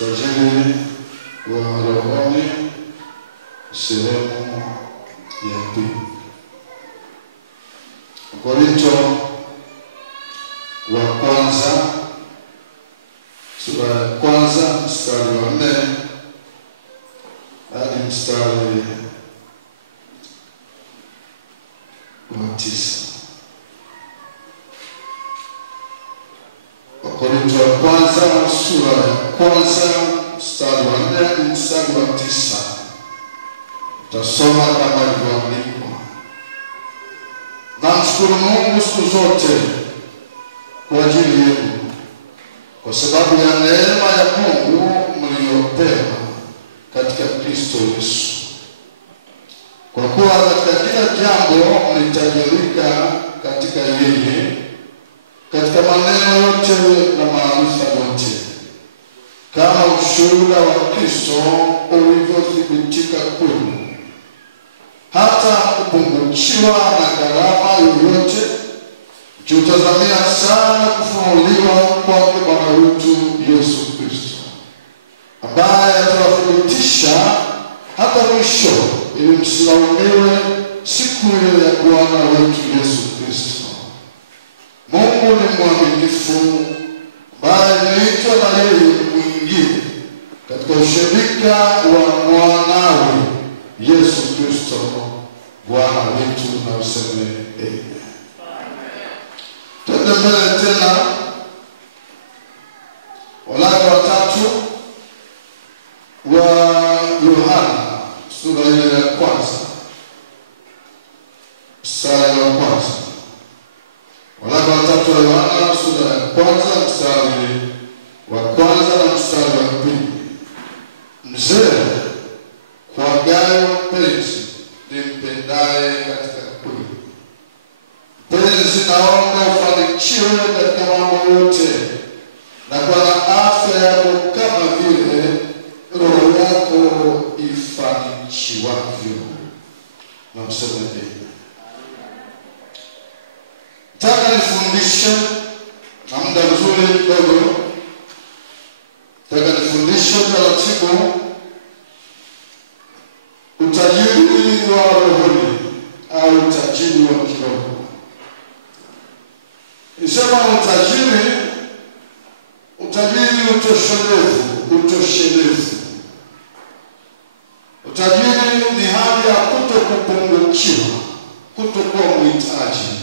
Utajiri wa rohoni sehemu ya pili. Korinto wa kwanza sura ya kwanza mstari wa 4 hadi mstari wa 9. Korinto wa kwanza sura ya kwanza mstari wa 4 hadi mstari wa 9. Tutasoma kama ilivyoandikwa. Namshukuru Mungu siku zote kwa ajili yenu, kwa sababu ya neema ya Mungu mliopewa katika Kristo Yesu. Kwa kuwa katika kila jambo mlitajirika katika yeye, katika maneno yote na maarifa yote, kama ushuhuda wa Kristo ulivyothibitika kwenu, hata kupungukiwa na gharama yoyote, tutazamia sana kufunuliwa kwake Bwana wetu Yesu Kristo, ambaye atawathibitisha hata mwisho, ili msilaumiwe siku ile ya Bwana wetu Yesu Kristo. Mungu ni mwaminifu, ambaye niitwa na yeye mwingine katika ushirika wa mwanawe Yesu Kristo Bwana wetu, na useme amen. Twende mbele tena. Waraka wa 3 wa Yohana sura ya kwanza mstari wa kwanza. Waraka wa 3 wa Yohana sura ya kwanza mstari wa kwanza na mstari wa 2. Mzee kwa Gayo mpenzi nimpendaye katika kweli. Mpenzi, naomba ufanikiwe katika mambo yote na kuwa na afya yako kama vile roho yako ifanikiwavyo. Na mseme amen. Nataka nifundishe na muda mzuri kidogo. Nataka nifundishe taratibu utajiri wa rohoni au utajiri wa kiroho. Isema utajiri utoshelevu. Utajiri ni hali ya kutokupungukiwa, kutokuwa mhitaji.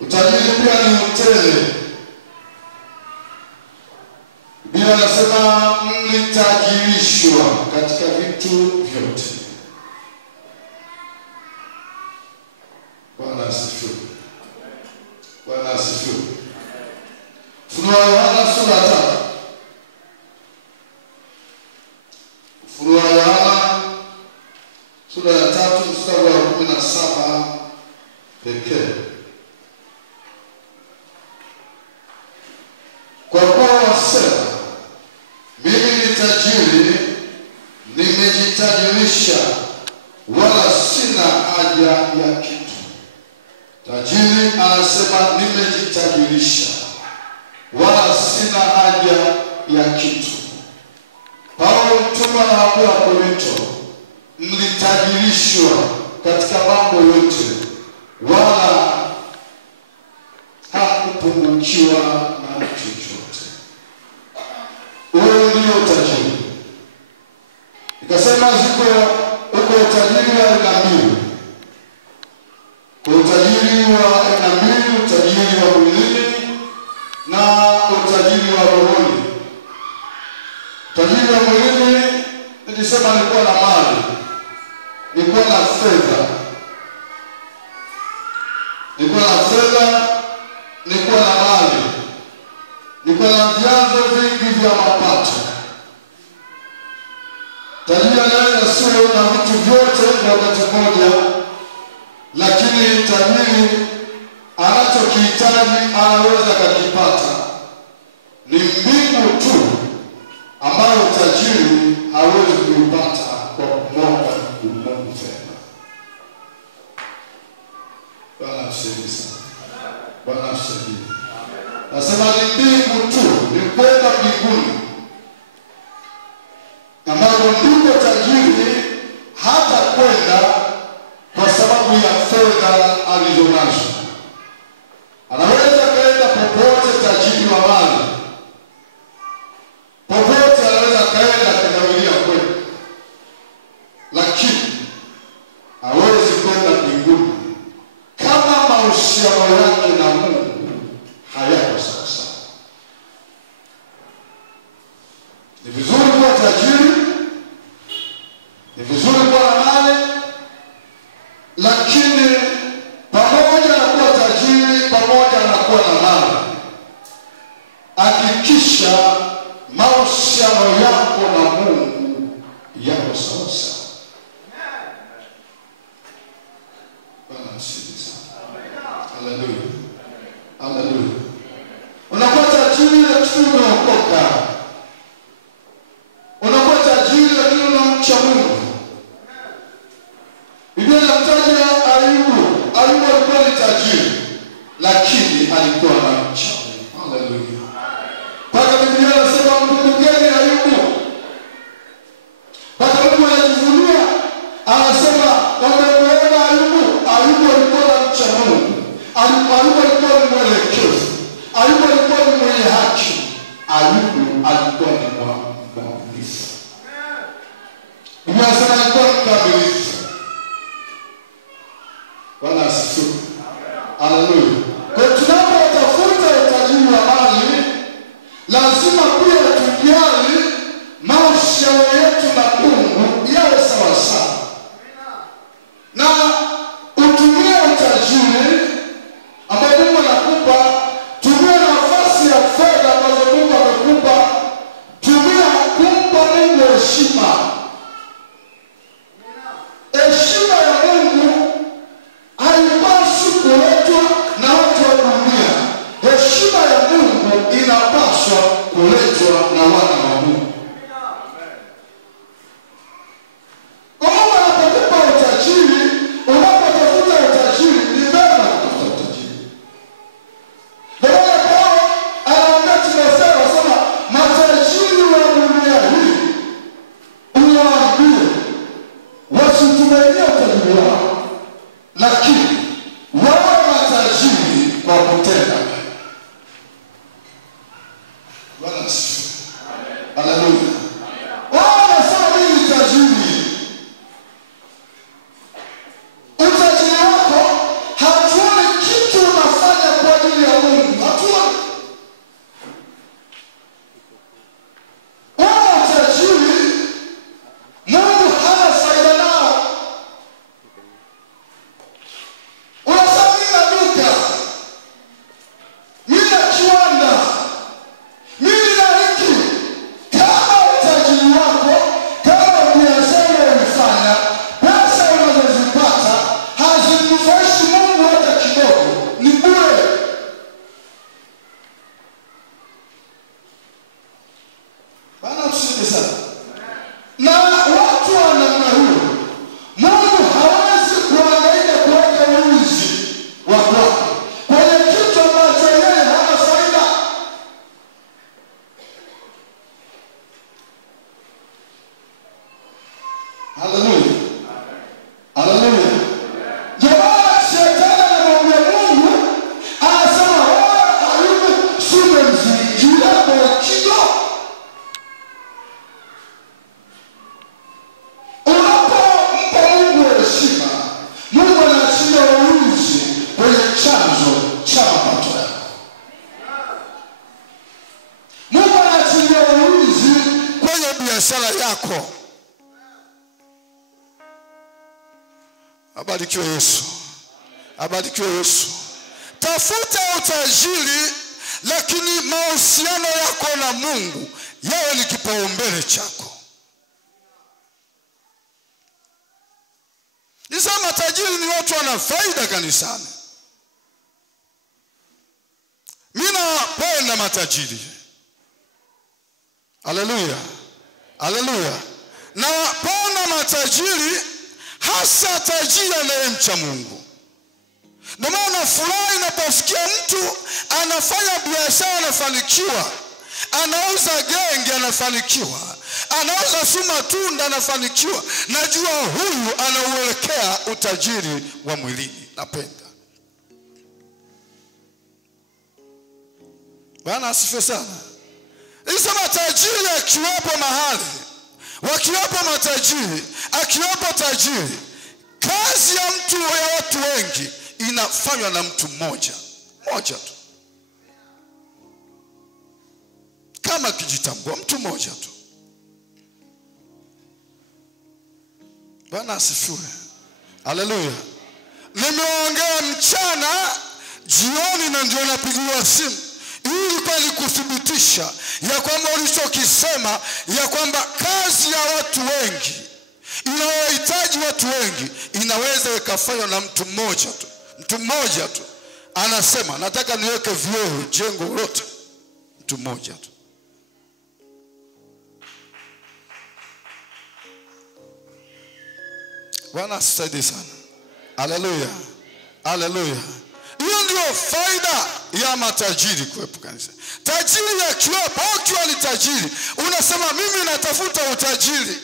Utajiri pia ni utele. Biblia inasema mlitajirishwa katika vitu vyote. Bwana asifiwe. Bwana asifiwe. Ufunuo wa Yohana sura ya 3. Ufunuo wa Yohana sura ya 3 mstari wa 17 pekee. Kwa kuwa wasema, mimi ni tajiri, nimejitajirisha, wala sina haja ya kitu. Tajiri anasema nimejitajirisha, wala sina haja ya kitu. Paulo mtume anawaambia Korinto, mlitajirishwa katika mambo yote, wala hakupungukiwa na chochote. Wewe ndio tajiri. Nikasema uko utajiri wa aina mbili. Utajiri wa aina mbili, utajiri wa mwilini na utajiri wa rohoni. Utajiri wa mwilini nilisema nilikuwa na mali, nilikuwa na fedha, nilikuwa na mali, nilikuwa na vyanzo vingi vya mapato. Tajiri anaweza sio na vitu vyote kwa wakati mmoja, lakini tajiri anachokihitaji anaweza kukipata. Ni mbingu tu ambayo tajiri hawezi kuipata kwa kumwomba Mungu fedha. Bwana asifiwe sana. Bwana asifiwe. Nasema ni mbingu tu, ni kwenda mbinguni, ambapo ndipo tajiri hata kwenda kwa sababu ya fedha alizonazo. Anaweza kwenda popote, tajiri wa mali popote anaweza kwenda kujawilia kwenda, lakini hawezi kwenda mbinguni kama mahusiano yake na Mungu hayako sawa. Ni vizuri kuwa tajiri, ni vizuri kuwa na mali, lakini pamoja na kuwa tajiri, pamoja na kuwa na mali, hakikisha mahusiano yako na Mungu yako sawa sawa. Bwana asifiwe sana. Haleluya. Haleluya. Unakuwa tajiri lakini umeokoka. Unakuwa tajiri lakini unamcha Mungu. Biblia inamtaja Ayubu. Ayubu alikuwa ni tajiri lakini alikuwa anamcha Mungu. Haleluya. Paka Biblia inasema mkumbukeni Ayubu. Paka Mungu anajivunia, anasema wamemwona Ayubu. Ayubu alikuwa anamcha Mungu. Ayubu alikuwa ni mwelekevu. Ayubu alikuwa ni mwenye haki. Ayubu alikuwa ni mwaminifu. Biblia inasema alikuwa mkamilifu. Bwana asifiwe. Haleluya. Kwa tunapotafuta utajiri wa mali, lazima pia tujali mahusiano yetu na Mungu yawe sawa sawa. Na utumie utajiri ambao Mungu anakupa, tumia nafasi ya fedha ambazo Mungu amekupa, tumia kumpa Mungu heshima. Heshima ya Mungu haipaswi kuletwa na watu wa dunia. Heshima ya Mungu inapaswa kuletwa na wana wa Mungu. Kwa Mungu anapokupa utajiri, unapotafuta utajiri, ni vema kutafuta utajiri. Ndio Paulo anaambia Timotheo, anasema matajiri wa dunia hii uwaambie wasitumainie utajiri wao, lakini wawe matajiri kwa kutenda. Bwana asifiwe. Haleluya. Wao wanasema mimi tajiri. Utajiri wako hatuoni kitu unafanya kwa ajili ya Mungu. Hatuoni. Wao tajiri, Mungu hana faida nao. Unasema nina duka, nina kiwanda, nina hiki. Kama utajiri wako, kama biashara unafanya, pesa unazozipata hazimnufaishi Mungu hata kidogo, ni bure. Bwana tusikie sana. Na watu wa namna hiyo, Mungu hawezi kuangaika kuweka ulinzi wa kwake kwenye kitu ambacho yeye hana faida. Haleluya. Haleluya. Jamaa shetani anamwambia Mungu, anasema wewe Ayubu sume mzingira kwa kidogo. Unapompa Mungu heshima, Mungu anaachilia ulinzi kwenye chanzo cha mapato yako. Mungu anaachilia ulinzi kwenye biashara yako. Abarikiwe Yesu. Abarikiwe Yesu. Tafuta utajiri, lakini mahusiano yako na Mungu yawe ni kipaumbele chako. Nisema matajiri ni watu wana faida kanisani. Mimi napenda matajiri. Haleluya. Haleluya. Napenda matajiri, hasa tajiri anayemcha Mungu. Ndio maana furahi naposikia mtu anafanya biashara anafanikiwa, Anauza genge anafanikiwa. Anauza suma tunda anafanikiwa. Najua huyu anauelekea utajiri wa mwilini. Napenda. Bwana asifiwe sana. Nisema tajiri akiwepo mahali, wakiwepo matajiri, akiwepo tajiri, kazi ya mtu ya watu wengi inafanywa na mtu mmoja tu. Kama kijitambua, mtu mmoja tu. Bwana asifiwe. Haleluya. Nimeongea mchana, jioni na ndio napigiwa simu. Ili kwani kuthibitisha ya kwamba ulichokisema, ya kwamba kazi ya watu wengi inayohitaji watu wengi inaweza ikafanywa na mtu mmoja tu. Mtu mmoja tu. Anasema nataka niweke vioo jengo lote. Mtu mmoja tu. Bwana asifiwe sana. Haleluya. Haleluya. Hiyo ndio faida ya matajiri kuwepo kanisa. Tajiri akiwepo, ukiwa ni tajiri, unasema mimi natafuta utajiri.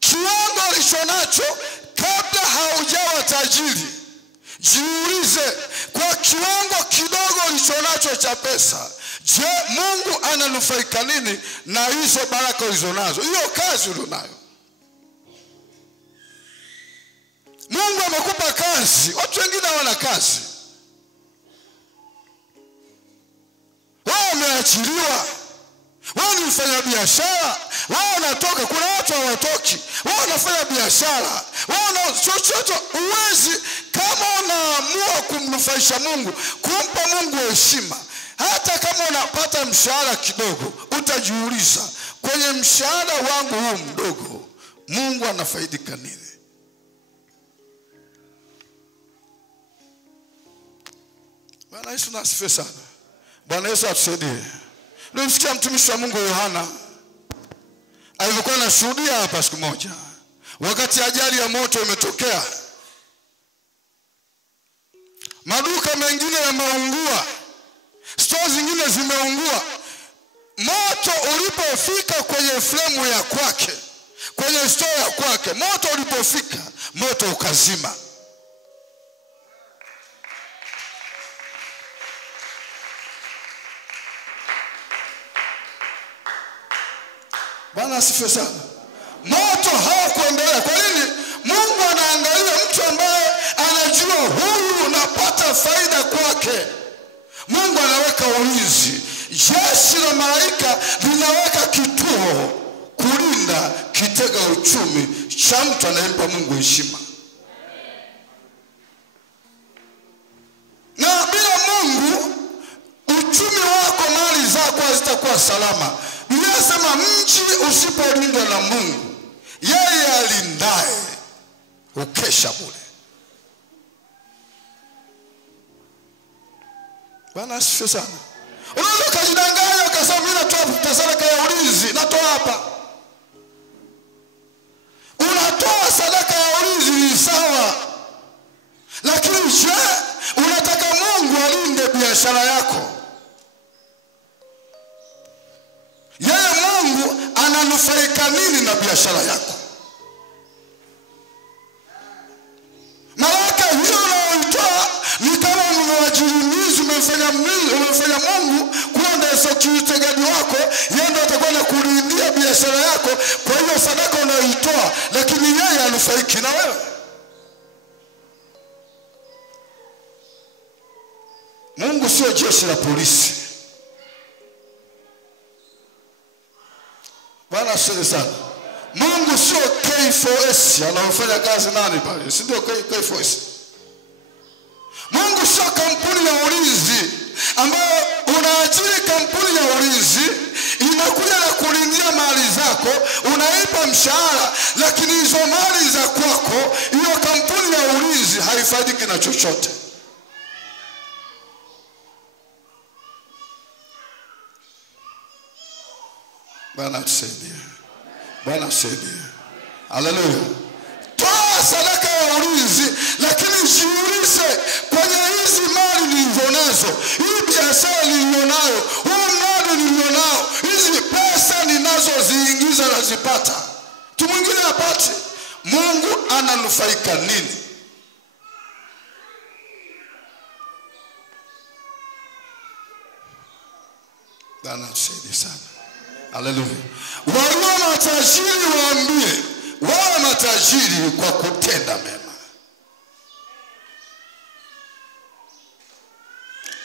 Kiwango ulichonacho kabla haujawa tajiri, jiulize kwa kiwango kidogo ulichonacho cha pesa, je, Mungu ananufaika nini na hizo baraka ulizonazo? Hiyo kazi ulionayo. Mungu amekupa kazi, watu wengine hawana kazi. Wao wameachiliwa. Wao ni mfanyabiashara. Wao wanatoka, kuna watu hawatoki. Wao wanafanya biashara. Wao na chochote uwezi kama unaamua kumnufaisha Mungu, kumpa Mungu heshima. Hata kama unapata mshahara kidogo, utajiuliza, kwenye mshahara wangu huu mdogo, Mungu anafaidika nini? Bwana Yesu asifiwe sana. Bwana Yesu atusaidie. Nilimsikia mtumishi wa Mungu Yohana alikuwa anashuhudia hapa siku moja. Wakati ajali ya moto imetokea, maduka mengine yameungua, stores zingine zimeungua. Moto ulipofika kwenye fremu ya kwake, kwenye store ya kwake, moto ulipofika, moto ukazima. Bwana asifiwe sana. Moto haukuendelea. Kwa nini? Mungu anaangalia mtu ambaye anajua huyu napata faida kwake. Mungu anaweka ulinzi. Jeshi la malaika linaweka kituo kulinda kitega uchumi cha mtu anayempa Mungu heshima. Na bila Mungu uchumi wako, mali zako hazitakuwa salama. Ninasema mji usipolindwa na Mungu, yeye alindaye ukesha bure. Bwana asifiwe sana. Unaweza kujidanganya ukasema mimi natoa sadaka ya ulinzi, natoa hapa. Unatoa sadaka ya ulinzi ni sawa. Lakini je, unataka Mungu alinde biashara yako? Yeye Mungu ananufaika nini na biashara yako? Malaka hiyo unaoitoa ni kama umewajirimizi, umefanya Mungu kuwa ndio security guard wako. Yeye ndio atakuwa anakulindia biashara yako. Kwa hiyo sadaka unayoitoa, lakini yeye anufaiki na wewe. Mungu sio jeshi la polisi. Bwana asifiwe sana. Mungu sio K4S anafanya kazi nani pale? Si ndio K4S? Mungu sio kampuni ya ulinzi ambayo unaajiri kampuni ya ulinzi inakuja na kulindia mali zako, unaipa mshahara, lakini hizo mali za kwako, hiyo kampuni ya ulinzi haifaidiki na chochote. Bwana tusaidie. Bwana tusaidie. Haleluya. Toa sadaka ya ulinzi, lakini jiulize kwenye hizi mali nilizonazo, hii biashara nilionayo, anazipata, mtu mwingine hapati. Mungu ananufaika nini? Bwana tusaidie sana. Haleluya. Walio matajiri waambie wawe matajiri kwa kutenda mema.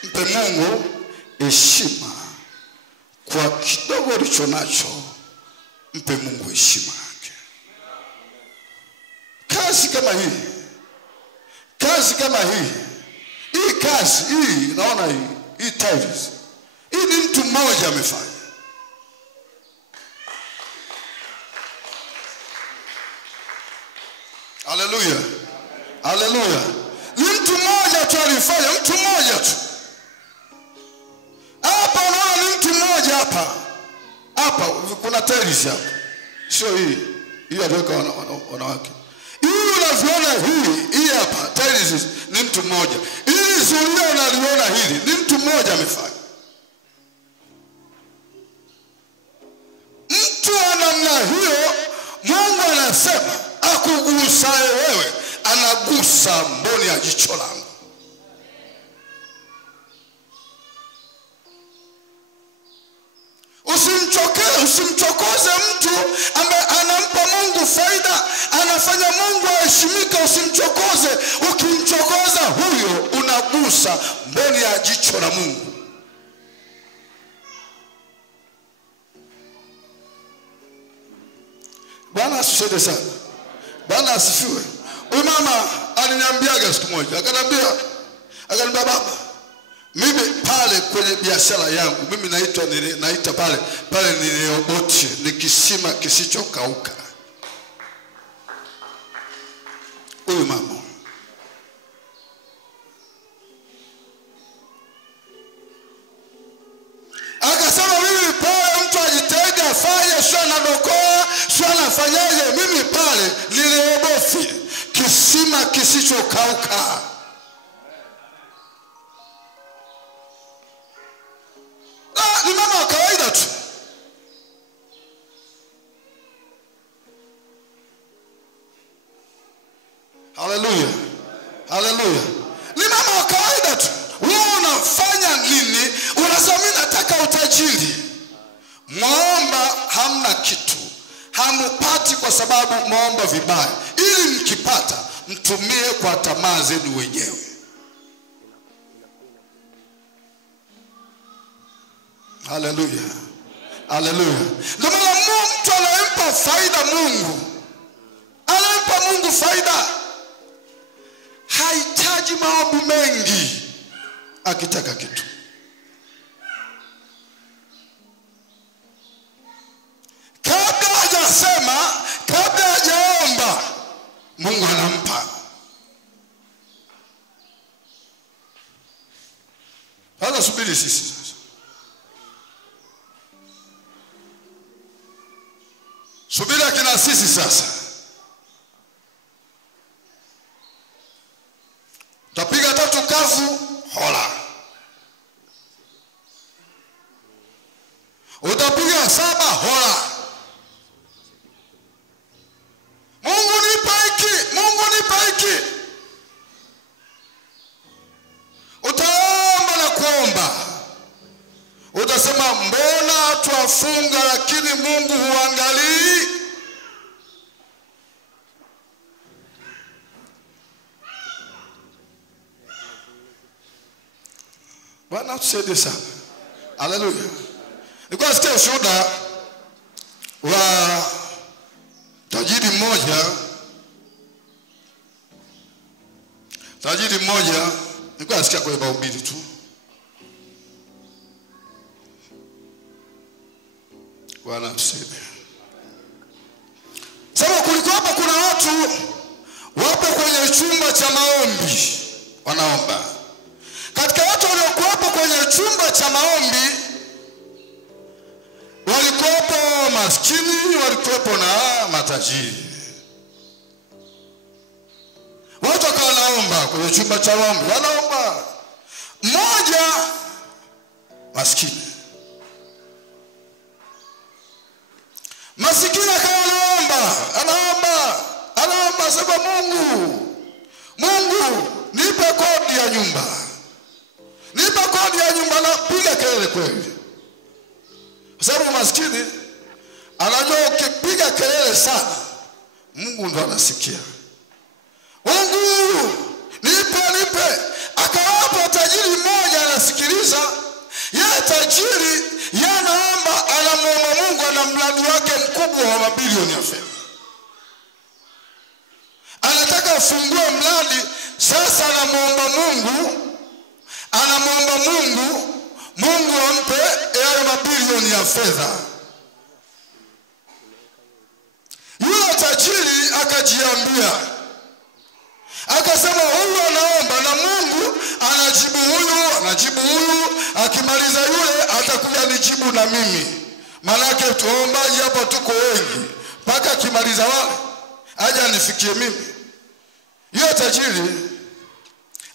Mpe Mungu heshima kwa kidogo ulicho nacho. Mpe Mungu heshima yake. Kazi kama hii, kazi kama hii, hii kazi hii, naona hii tiles, hii ni mtu mmoja amefanya. Haleluya, haleluya. Ni mtu mmoja tu alifanya, mtu mmoja tu. Hapa unaona ni mtu mmoja hapa. Hapa kuna tiles hapa. Sio hii. Hii aliweka wanawake. Hii unaviona hii hapa tiles ni mtu mmoja. Hili zulia unaliona hili ni mtu mmoja amefanya. Mtu wa namna hiyo Mungu anasema akugusaye wewe anagusa mboni ya jicho langu. Usimchokoze mtu ambaye anampa Mungu faida, anafanya Mungu aheshimike. Usimchokoze. Ukimchokoza huyo unagusa mboni ya jicho la Mungu. Bwana asifiwe sana. Bwana asifiwe. Huyu mama aliniambiaga siku moja, akaniambia baba, mimi pale kwenye biashara yangu, mimi naita pale ni roboti, ni kisima kisichokauka. Huyu mama akasema mimi pale mtu ajitahidi afanye, sio anadokoa, sio anafanyaje, mimi pale ni roboti, kisima kisichokauka. Ni mama wa kawaida tu. Haleluya, haleluya. Ni mama wa kawaida tu. Wewe unafanya nini? Unasema mimi nataka utajiri. Muomba hamna kitu, hamupati kwa sababu muomba vibaya. Ili mkipata mtumie kwa tamaa zenu wenyewe. Haleluya, haleluya. Ndio maana mtu anampa faida Mungu, anampa Mungu faida, hahitaji maombi mengi akitaka kitu. Kabla hajasema, kabla hajaomba, Mungu anampa. Sasa subiri sisi sasa. Subiri akina sisi sasa. Utapiga 3 kavu, hola. Utapiga 7, hola. Mungu nipa hiki, Mungu nipa hiki. Utaomba na kuomba. Utasema mbona tuafunga lakini Mungu huangalii? Bwana tusaidie sana. Haleluya. Nilikuwa nasikia ushuhuda wa tajiri mmoja. Nilikuwa nasikia kwa mahubiri tu. Bwana tusaidie. Sasa kulikuwa hapa kuna watu wapo kwenye chumba cha maombi wanaomba. Katika watu waliokuwepo kwenye chumba cha maombi walikuwepo maskini, walikuwepo na matajiri. Watu wanaomba kwenye chumba cha maombi, wanaomba. Mmoja maskini Masikini akawa anaomba sema Mungu nipe kodi ya nyumba. Nipe kodi ya nyumba, na piga kelele kweli. Kwa sababu maskini anajua ukipiga kelele sana Mungu ndo anasikia. Mungu nipe. Akawapa tajiri mmoja anasikiliza. Yeye tajiri anaomba, anamuomba Mungu, ana mradi wake mkubwa wa mabilioni ya fedha. Anataka afungue mradi. Sasa anamuomba Mungu ampe yale mabilioni ya fedha. Yule tajiri akajiambia, akasema huyu anaomba na Mungu anajibu huyu, akimaliza yule atakuja nijibu na mimi. Maana tuombaji hapa tuko wengi, mpaka akimaliza wale aje anifikie mimi. Yule tajiri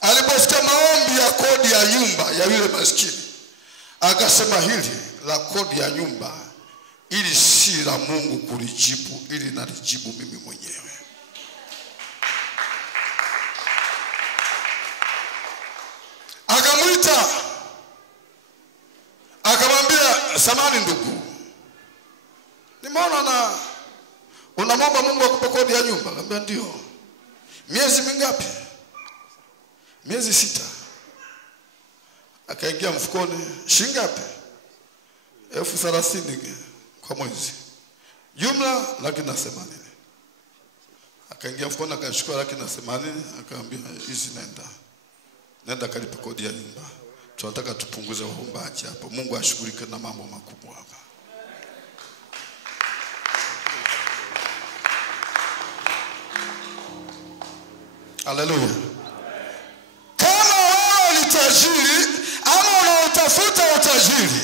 aliposikia maombi ya kodi ya nyumba ya yule maskini, akasema hili la kodi ya nyumba ili si la Mungu kulijibu, ili nalijibu mimi mwenyewe. Akamwita, akamwambia, samani ndugu, nimeona unamwomba Mungu akupe kodi ya nyumba. Akamwambia ndio. Miezi mingapi? Miezi 6. Akaingia mfukoni, shilingi ngapi? 30,000 kwa mwezi. Jumla 180,000. Akaingia mfukoni akachukua 180,000, akamwambia hizi nenda kalipa kodi ya nyumba. Tunataka tupunguze waombaji hapa. Mungu ashughulike na mambo makubwa hapa. Haleluya. Kama wewe ni tajiri ama unautafuta utajiri,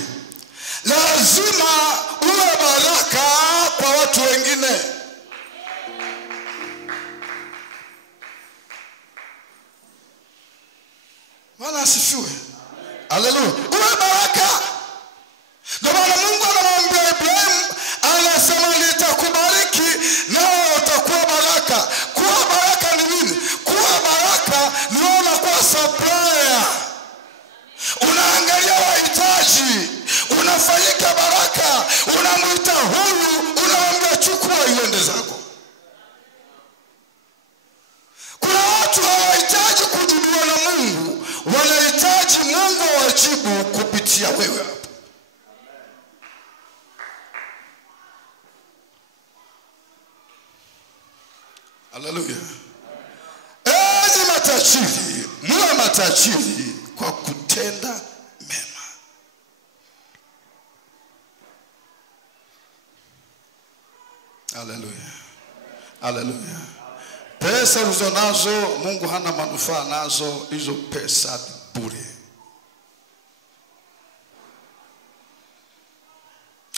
lazima uwe baraka kwa watu wengine. Bwana asifiwe. Haleluya. Uwe baraka. Ndio maana Mungu anamwambia Ibrahim, anasema nitakubariki na utakuwa baraka. Kuwa baraka ni nini? Kuwa baraka ni unakuwa supplier. Unaangalia wahitaji, unafanyika baraka, unamwita huyu, unamwambia chukua iende zako. Kuna watu hawahitaji kujibiwa na Mungu, wanahitaji Mungu awajibu kupitia wewe hapa. Haleluya. Enyi matajiri, muwe matajiri kwa kutenda mema. Haleluya. Haleluya. Pesa ulizonazo Mungu hana manufaa nazo, hizo pesa bure.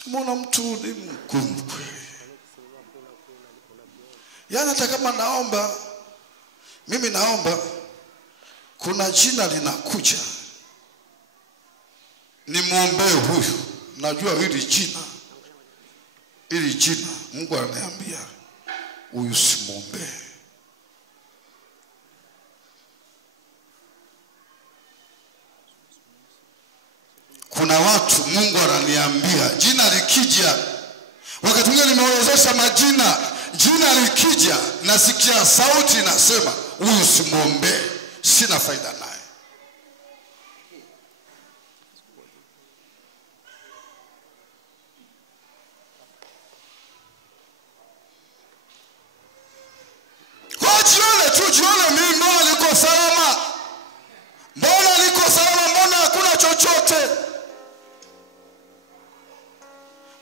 Mbona mtu ni mgumu kweli? Yaani hata kama mimi naomba, kuna jina linakuja, nimwombee huyu, najua hili jina Mungu ananiambia huyu simwombee. Kuna watu Mungu ananiambia jina likija, wakati mwingine nimewezesha majina, jina likija nasikia sauti nasema huyu simwombee, sina faida naye. Kwa jione mimi mbona niko salama? Mbona hakuna chochote?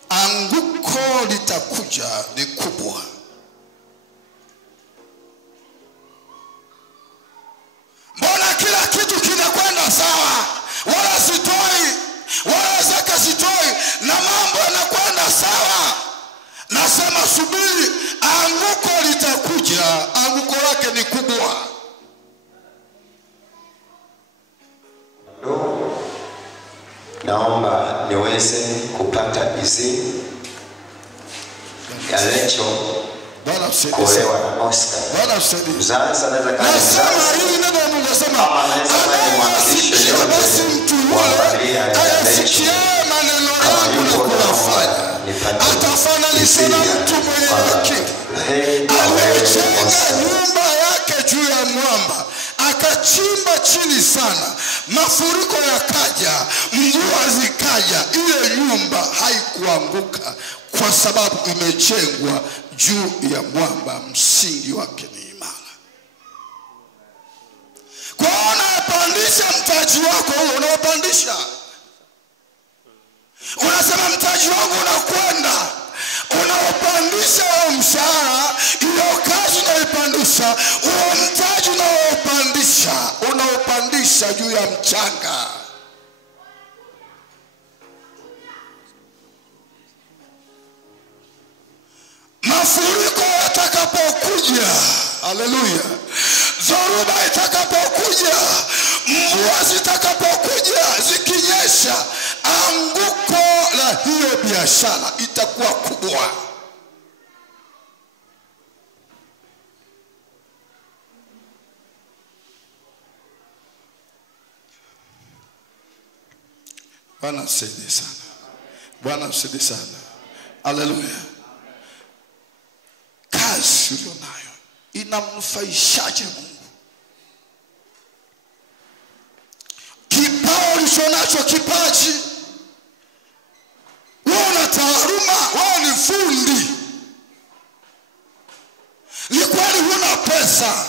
Anguko litakuja ni kubwa. Mbona kila kitu kinakwenda sawa, wala sitoi, wala zaka sitoi, na mambo yanakwenda sawa? Nasema subiri, anguko litakuja, anguko lake ni kubwa. Naomba niweze kupata idhini ya Lecho Bwana msaidie. kuolewa na Oscar. Bwana msaidie. Mzazi anaweza kama Nasema hili neno la Mungu nasema anayesikia basi mtu yule ayasikia maneno yangu na kuyafanya atafananishwa na mtu mwenye akili aliyejenga nyumba yake juu ya mwamba, akachimba chini sana, mafuriko yakaja, mvua zikaja, ile nyumba haikuanguka kwa sababu imejengwa juu ya mwamba, msingi wake ni imara. Kwa unapandisha mtaji wako, unapandisha, unasema mtaji wangu unakwenda, unaopandisha mshahara, ile kazi unaipandisha, mtaji unaopandisha juu ya mchanga. Mafuriko yatakapokuja, haleluya, dhoruba itakapokuja, mvua zitakapokuja zikinyesha, anguko la hiyo biashara itakuwa kubwa. Bwana msaidie sana. Bwana msaidie sana. Haleluya. Kazi ulio nayo inamnufaishaje Mungu? Kipawa ulicho nacho, kipaji, wewe una taaluma, wewe ni fundi, ni kweli huna pesa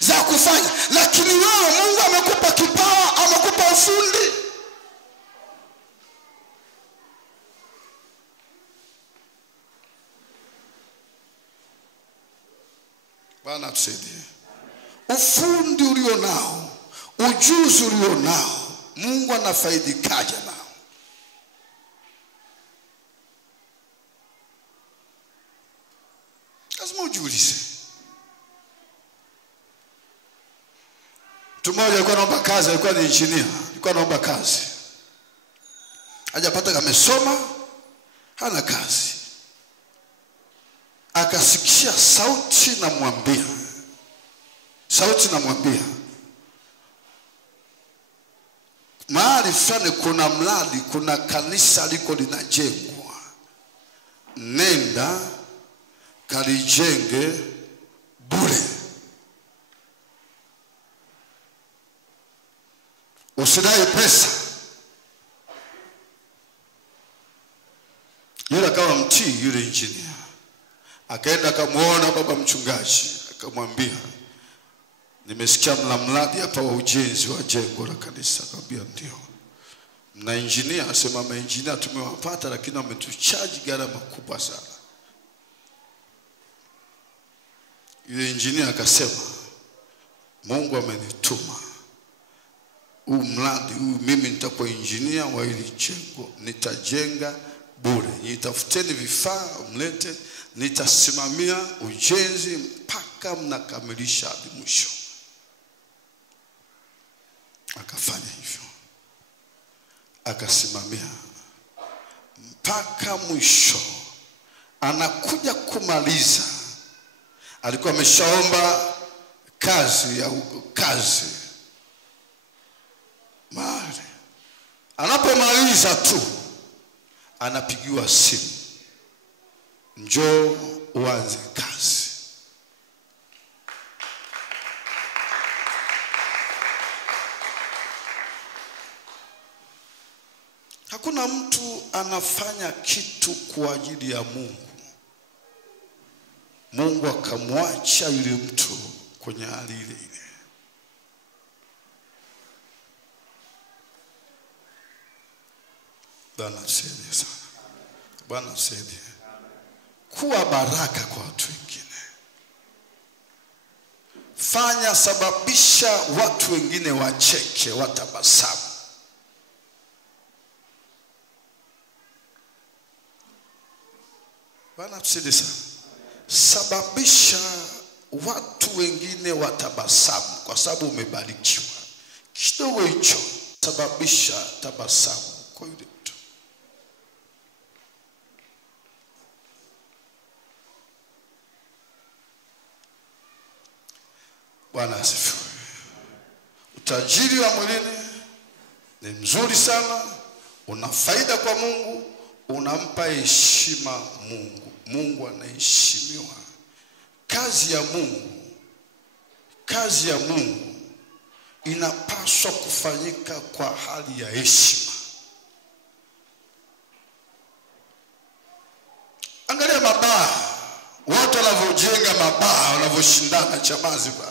za kufanya, lakini wewe Mungu amekupa kipawa, amekupa ufundi. Bwana tusaidie. Ufundi ulio nao, ujuzi ulio nao, Mungu anafaidikaje nao? Lazima ujiulize. Mtu mmoja alikuwa anaomba kazi, alikuwa ni engineer, alikuwa anaomba kazi. Hajapata, amesoma, hana kazi. Akasikia sauti namwambia, mahali fulani kuna mradi, kuna kanisa liko linajengwa, nenda kalijenge bure, usidai pesa. Yule akawa mtii yule engineer, akaenda akamuona baba mchungaji, akamwambia, nimesikia mna mradi hapa wa ujenzi wa jengo la kanisa. Akamwambia ndio. Mna engineer? Asema ma engineer tumewapata, lakini wametuchaji gharama kubwa sana. Yule engineer akasema, Mungu amenituma huu mradi huu, mimi nitakuwa engineer wa hili jengo, nitajenga bure, nitafuteni vifaa mlete, nitasimamia ujenzi mpaka mnakamilisha hadi mwisho. Akafanya hivyo, akasimamia mpaka mwisho. Anakuja kumaliza, alikuwa ameshaomba kazi mahali. Anapomaliza tu anapigiwa simu, njoo uanze kazi. Hakuna mtu anafanya kitu kwa ajili ya Mungu, Mungu akamwacha yule mtu kwenye hali ile ile. Bwana msaidie sana. Bwana msaidie. Kuwa baraka kwa watu wengine. Fanya, sababisha watu wengine wacheke, watabasamu. Bwana msaidie sana. Sababisha watu wengine watabasamu kwa sababu umebarikiwa. Kidogo hicho sababisha tabasamu kwa yule mtu. Bwana asifiwe. Utajiri wa mwilini ni mzuri sana, una faida kwa Mungu, unampa heshima Mungu. Mungu anaheshimiwa. Kazi ya Mungu inapaswa kufanyika kwa hali ya heshima. Angalia mabaa, watu wanavyojenga mabaa, wanavyoshindana Chamazi pale.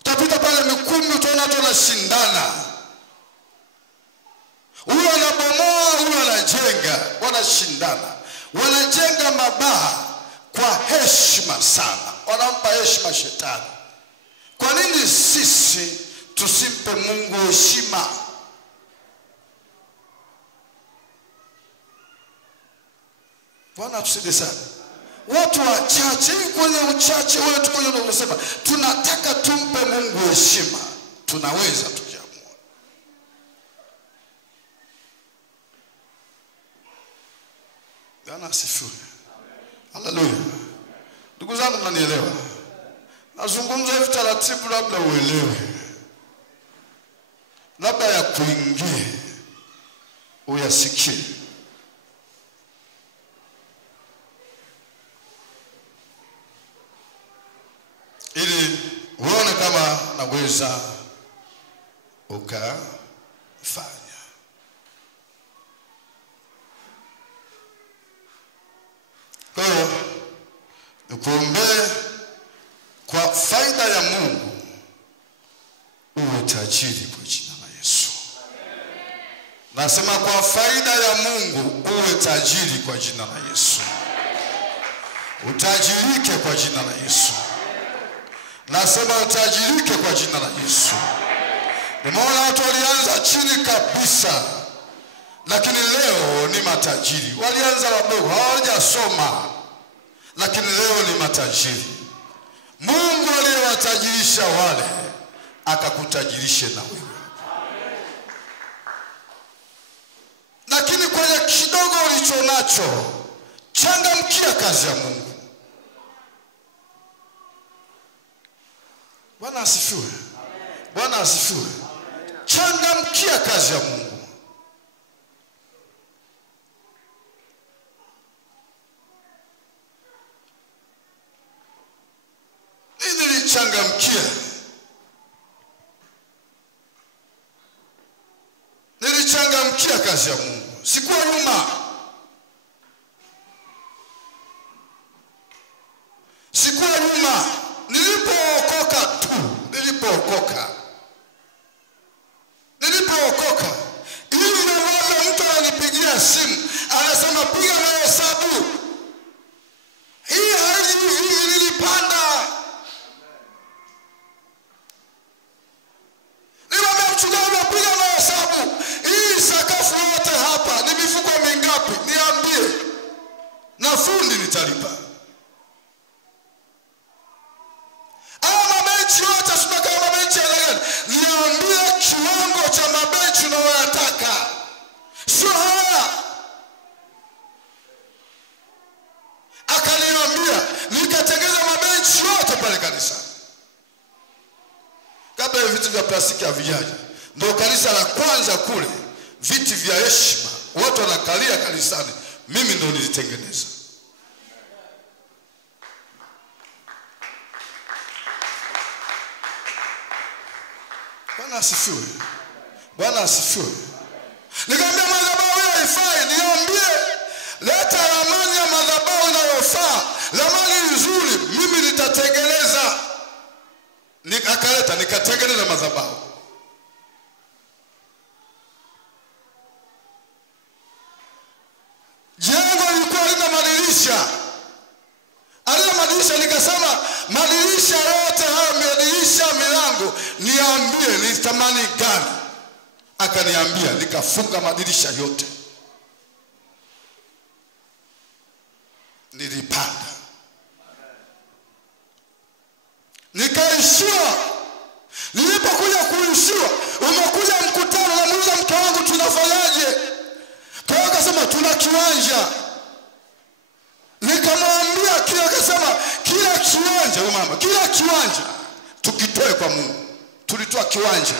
Utapita pale Mikumi utaona watu wanashindana. Huyu anabomoa, huyu anajenga, wanashindana. Wanajenga mabaa kwa heshima sana. Wanampa heshima shetani. Kwa nini sisi tusimpe Mungu heshima? Bwana tusaidie sana. Watu wachache kwenye uchache wetu kwenye unasema tunataka tumpe Mungu heshima. Tunaweza tukiamua. Bwana asifiwe. Haleluya. Ndugu zangu mnanielewa? Nazungumza hivi taratibu labda uelewe. Labda ya kuingie uyasikie. Ili uone kama naweza ukafanya. Kwa hiyo nikuombee kwa faida ya Mungu uwe tajiri kwa jina la Yesu. Nasema kwa faida ya Mungu uwe tajiri kwa jina la Yesu. Utajirike kwa jina la Yesu. Nasema utajirike kwa jina la Yesu. Nimeona watu walianza chini kabisa, lakini leo ni matajiri. Walianza wadogo, hawajasoma, lakini leo ni matajiri. Mungu aliyewatajirisha wale akakutajirishe na wewe. Lakini kwenye kidogo ulicho nacho, changamkia kazi ya Mungu. Bwana asifiwe. Bwana asifiwe. Changamkia kazi ya Mungu. Nilichangamkia kazi ya Mungu. Sikuwa nyuma. Sikuwa nyuma. Nilipookoka tu. Nilipookoka. Hivi na mmoja mtu ananipigia simu. Anasema piga mahesabu. Hii nilipanda. Niwaambia mchungaji piga mahesabu. Hii sakafu yote hapa ni mifuko mingapi? Niambie. Na fundi nitalipa. Mabenchi yote tunataka mabenchi ya gani? Niambie kiwango cha mabenchi unayotaka. Sio haya. Akaniambia nikatengeza mabenchi yote pale kanisa. Kabla ya viti vya plastiki havijaja. Ndio kanisa la kwanza kule, viti vya heshima. Watu wanakalia kanisani. Mimi ndio nilitengeneza. Bwana asifiwe. Bwana asifiwe. Nikamwambia madhabahu haifai, niambie leta ramani ya madhabahu inayofaa, ramani nzuri, mimi nitatengeneza. Akaleta, nikatengeneza madhabahu. Jengo lilikuwa lina madirisha. Alina madirisha, nikasema madirisha yote haya, madirisha, milango, niambie ni thamani gani? Akaniambia, nikafunga madirisha yote. Nilipanda. Nikaishiwa. Nilipokuja kuishiwa, umekuja mkutano na muuza mke wangu tunafanyaje? Kwa hiyo akasema tuna kiwanja. Nikamwambia kile, akasema kila kiwanja huyu mama, kila kiwanja tukitoe kwa Mungu. Tulitoa kiwanja.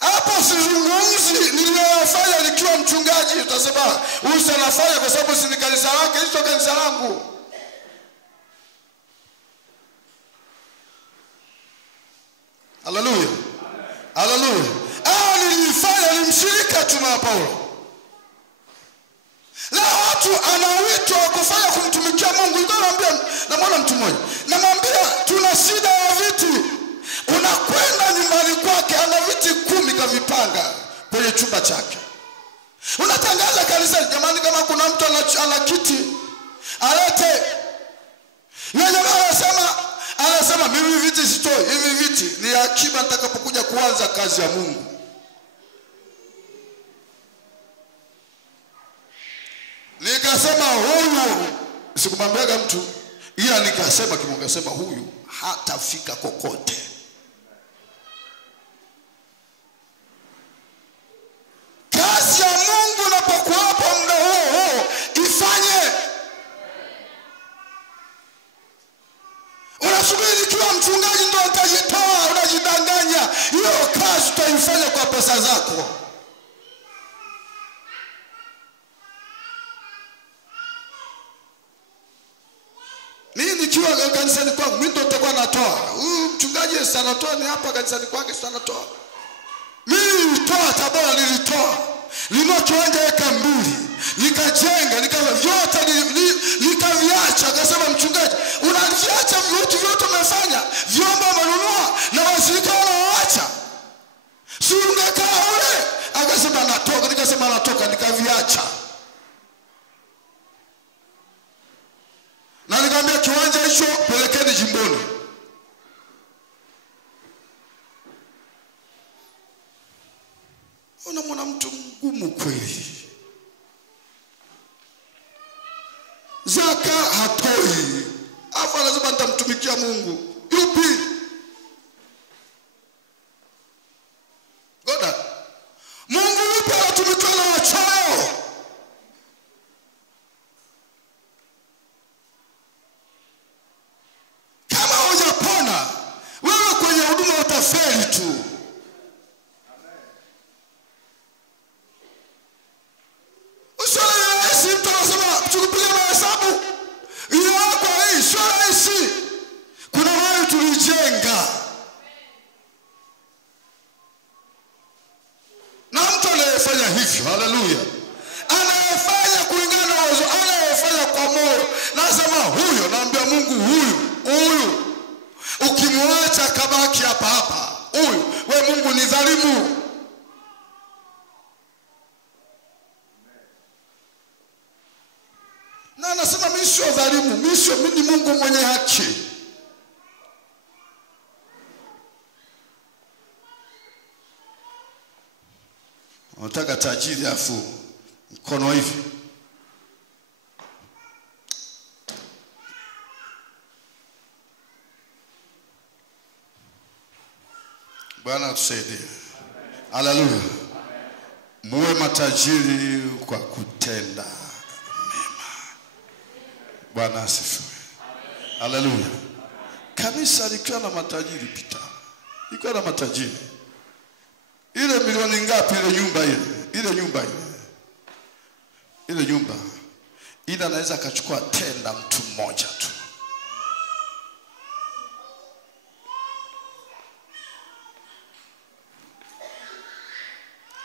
Hapo sizungumzi niliyofanya nikiwa mchungaji. Utasema huyu anafanya kwa sababu si ni kanisa lake, hicho kanisa langu. Haleluya. Haleluya. Nilifanya ni mshirika tu na Paulo. Na watu anawitwa kufanya kumtumikia Mungu. Ndio naambia, namwona mtu mmoja, namwambia tuna shida ya viti. Unakwenda nyumbani kwake, ana viti 10 kavipanga kwenye chumba chake. Unatangaza kanisa, jamani, kama kuna mtu ana kiti alete. Yeye anasema mimi viti sitoi, hivi viti ni akiba nitakapokuja kuanza kazi ya Mungu. Nikasema huyu, sikumwambiaga mtu, ila nikasema kimwangasema huyu hatafika kokote. Kazi ya Mungu unapokuwapo muda huo ifanye. Unasubiri kiwa mchungaji ndio utajitoa, unajidanganya. Hiyo kazi utaifanya kwa pesa zako. Mimi nikiwa kanisani kwangu, mimi ndio nitakuwa natoa. Huyu mchungaji sanatoa ni hapa kanisani kwake sanatoa. Mimi nilitoa Tabora, nilitoa. Nilitoa kiwanja eka 2. Nikajenga, vyote nikaviacha. Akasema mchungaji, unaviacha vitu vyote umefanya, vyombo umenunua na washirika wanaacha. Si ungekaa ule? Akasema natoka. Nikasema natoka, nikaviacha. Na nikamwambia kiwanja hicho pelekeni jimboni. Unamwona mtu mgumu kweli. Zaka hatoi. Hapo lazima nitamtumikia Mungu. Yupi? Goda. Mungu yupi anatumikia na wachoyo? Kama hujapona, wewe kwenye huduma utafeli tu. Kuna wao tulijenga. Na mtu anayefanya hivyo, haleluya, anayefanya kulingana na wazo, anayefanya kwa moyo, nasema huyo, naambia Mungu huyu ukimwacha kabaki hapa huyu, wewe Mungu ni dhalimu. Na anasema mimi sio dhalimu, mimi ni Mungu mwenye haki. Unataka tajiri afu mkono hivi. Bwana tusaidie. Haleluya. Muwe matajiri kwa kutenda mema. Bwana asifiwe. Haleluya. Kanisa likiwa na matajiri pita. Likiwa na matajiri. Ile milioni ngapi ile nyumba ile? Ile nyumba. Ila anaweza akachukua tenda mtu mmoja tu.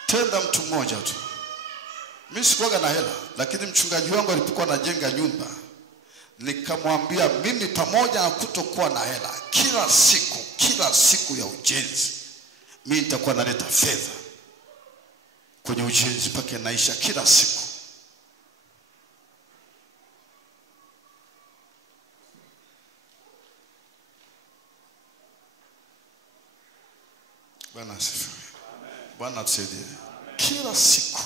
Tenda mtu mmoja tu. Mimi sikuwa na hela, lakini mchungaji wangu alipokuwa anajenga nyumba, nikamwambia mimi pamoja na kutokuwa na hela, kila siku ya ujenzi mimi nitakuwa naleta fedha kwenye ujenzi mpaka naisha kila siku. Bwana asifiwe. Bwana atusaidie. Kila siku.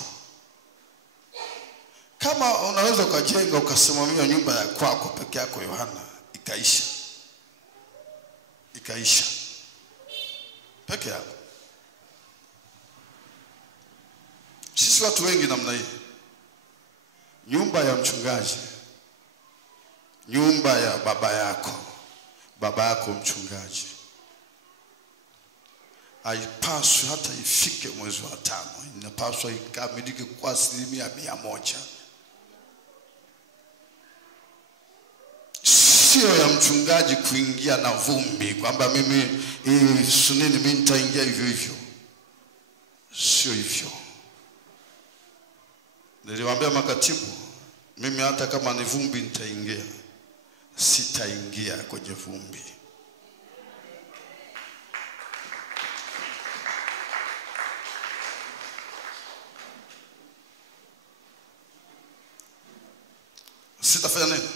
Kama unaweza ukajenga ukasimamia nyumba ya kwako peke yako Yohana, ikaisha peke yako. Sisi watu wengi namna hii. Nyumba ya mchungaji, nyumba ya baba yako mchungaji, haipaswi hata ifike mwezi wa 5, inapaswa ikamilike kwa 100%. Sio ya mchungaji kuingia na vumbi kwamba mimi sunini mimi nitaingia hivyo. Sio hivyo. Niliwaambia makatibu, mimi hata kama ni vumbi nitaingia, sitaingia kwenye vumbi. Sitafanya nini?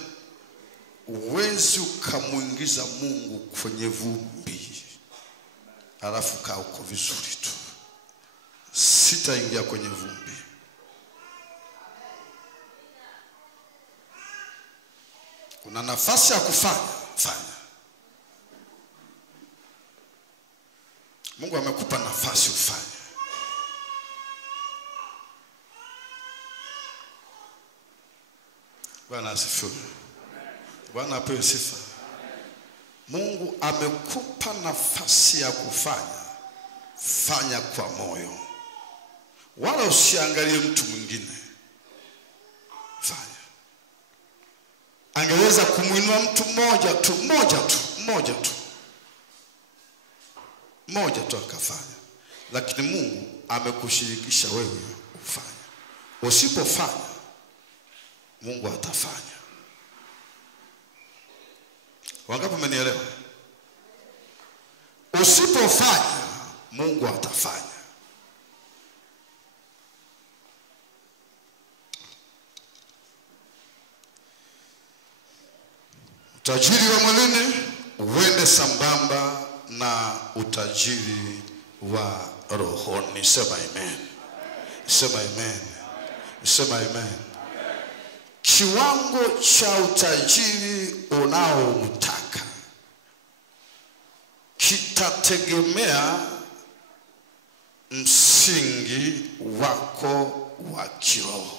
Uwezi ukamuingiza Mungu kwenye vumbi alafu kaa uko vizuri tu. Sitaingia kwenye vumbi. Kuna nafasi ya fanya. Mungu amekupa nafasi ufanye. Bwana asifiwe. Bwana apewe sifa. Mungu amekupa nafasi ya kufanya. Fanya kwa moyo. Wala usiangalie mtu mwingine. Fanya. Angeweza kumuinua mtu mmoja tu akafanya. Lakini Mungu amekushirikisha wewe ufanye. Usipofanya, Mungu atafanya. Wangapi mmenielewa? Usipofanya, Mungu atafanya. Utajiri wa mwilini uende sambamba na utajiri wa rohoni. Sema amen. Sema amen. Sema amen. Kiwango cha utajiri unaoutaka kitategemea msingi wako wa kiroho.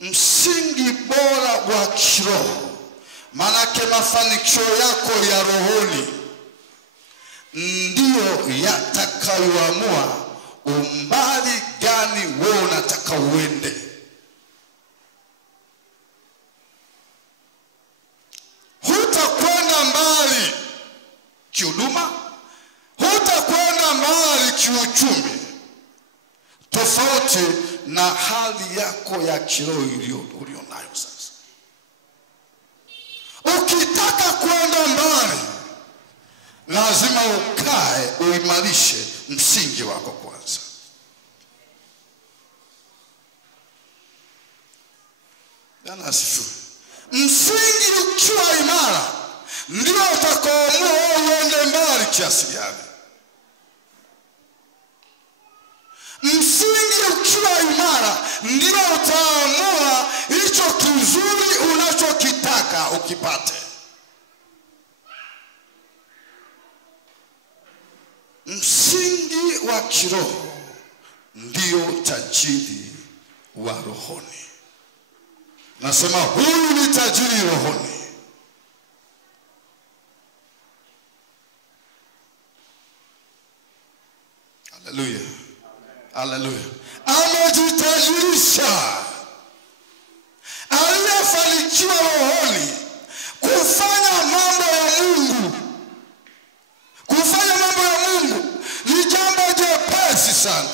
Msingi bora wa kiroho, manake mafanikio yako ya rohoni ndio yatakayoamua umbali gani wewe unataka uende. Hutakwenda mbali kihuduma, hutakwenda mbali kiuchumi, tofauti na hali yako ya kiroho ulionayo sasa. Ukitaka kwenda mbali, lazima ukae uimarishe msingi wako kwanza. Bwana asifiwe. Msingi ukiwa imara, ndio utakaoamua uende mbali kiasi gani. Msingi ukiwa imara, ndio utaamua hicho kizuri unachokitaka ukipate. Msingi wa kiroho ndio tajiri wa rohoni. Nasema huyu ni tajiri rohoni. Haleluya. Haleluya. Amejitajirisha. Aliyefanikiwa rohoni kufanya mambo ya Mungu. Kufanya mambo ya Mungu ni jambo jepesi sana.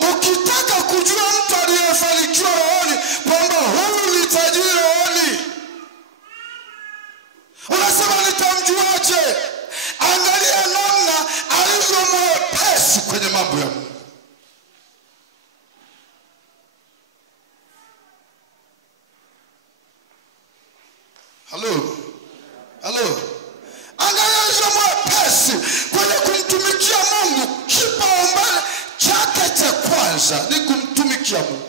Ukitaka kujua mtu aliyefanikiwa rohoni kwamba huyu ni tajiri rohoni, unasema nitamjuaje? Angalia namna alivyo mwepesi kwenye mambo ya Mungu. Halo. Halo. Angalia alivyo mwepesi kwenye kumtumikia Mungu. Kipaumbele chake cha kwanza ni kumtumikia Mungu.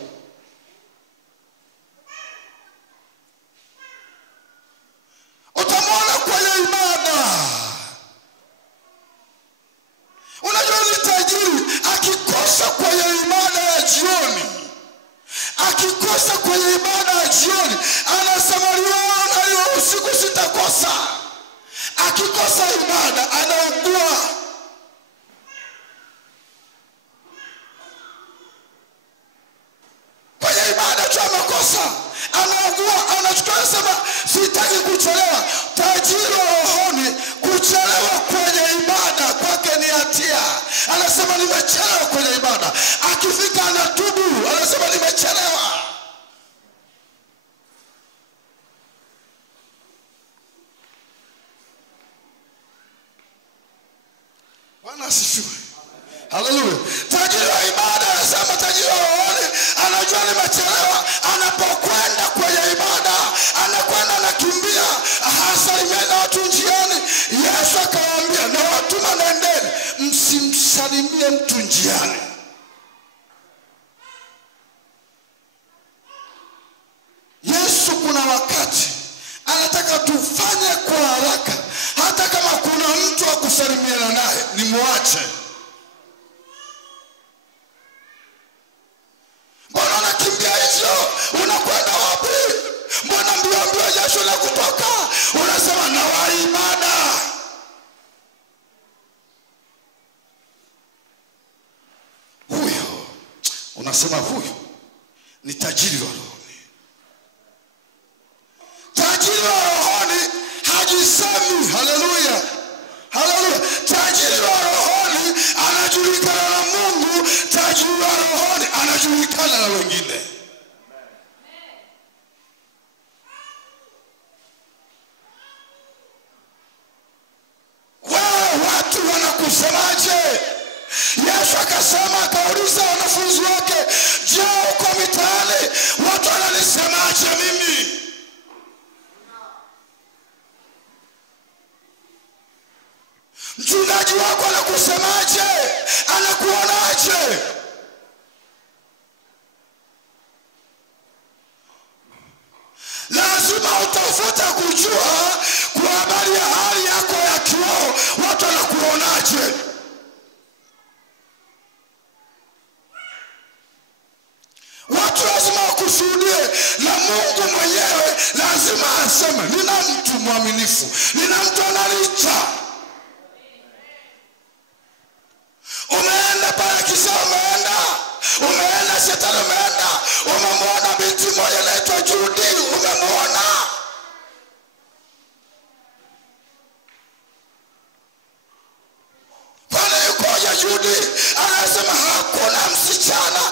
Utamwona kwenye ibada akikosa ibada anaugua. Kwenye ibada tu amekosa, anaugua, anachukua sema sitaki kuchelewa. Tajiri wa rohoni kuchelewa kwenye ibada kwake ni hatia. Anasema nimechelewa kwenye ibada. Akifika anatubu, anasema nimechelewa. Bwana asifiwe. Haleluya. Tajiri wa ibada anasema tajiri wa rohoni anajua nimechelewa. Anapokwenda kwenye ibada anakwenda anakimbia, hasalimia na watu njiani. Yesu akawaambia na watuma nendeni msimsalimie mtu njiani. Yesu kuna wakati anataka tufanye kwa haraka, hata kama kuna mtu wa kusalimiana naye ni muache. Mbona unakimbia hicho? Unakwenda wapi? Mbona mbio jasho la kutoka? Unasema na wa ibada. Huyo unasema huyo ni tajiri wa rohoni. Tajiri wa rohoni hajisemi. Haleluya. Haleluya. Tajiri wa rohoni anajulikana na Mungu. Tajiri wa rohoni anajulikana na wengine. Wewe watu wanakusemaje? Yesu akasema, akauliza wanafunzi wake, je, uko mitaani watu wananisemaje mimi? Mchungaji wako anakusemaje? Anakuonaje? Lazima utafuta kujua kwa habari ya hali yako ya kiroho, watu wanakuonaje. Watu lazima wakushuhudie, na Mungu mwenyewe lazima aseme nina mtu mwaminifu, nina mtu ananicha. Umeenda pale kisa, umeenda shetani, umemwona binti moja anaitwa Judy, umemwona. Pale yukoja Judy, anasema hakuna msichana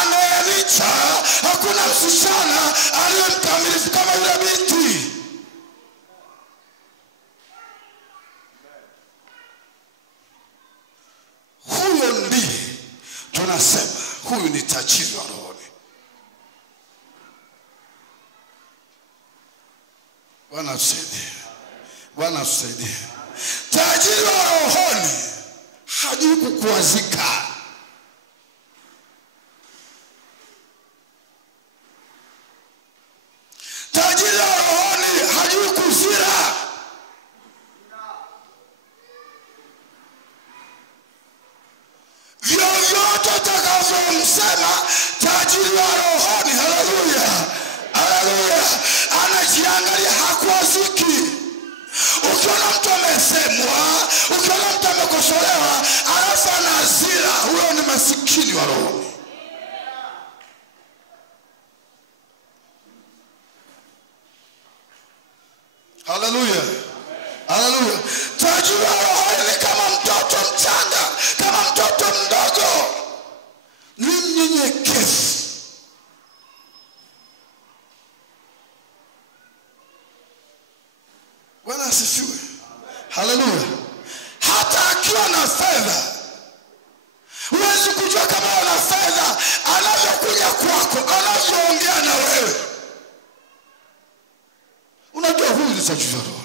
anayenicha, hakuna msichana aliyemkamilifu kama yule binti. Huyo ndiye tunasema huyu ni tajiri wa rohoni. Bwana tusaidie. Bwana tusaidie. Tajiri wa rohoni hajui kukuazika. Tajiri wa rohoni hajui kuzira. Vyovyote utakavyomsema tajiri wa rohoni, haleluya, haleluya, anajiangalia, hakuaziki. Ukiona mtu amesemwa, ukiona mtu amekosolewa, alafu anazira, huyo ni masikini wa rohoni. Haleluya. Haleluya. Tajiri wa rohoni ni kama mtoto mchanga, kama mtoto mdogo, ni mnyenyekevu. Bwana asifiwe. Haleluya. Hata akiwa na fedha, huwezi kujua kama ana fedha anavyokuja kwako, anavyoongea na wewe. Unajua huyu ni tajiri wa rohoni.